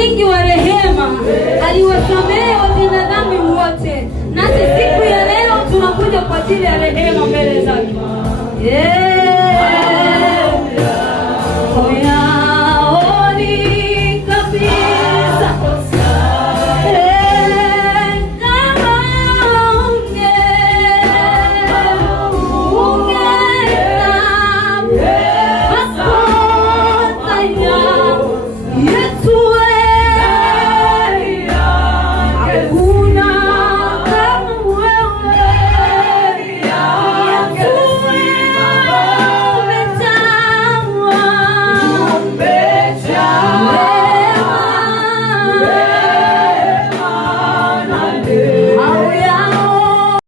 mwingi wa rehema, aliwasamehe watenda dhambi wote. Nasi siku ya leo tunakuja kwa ajili ya rehema mbele zake.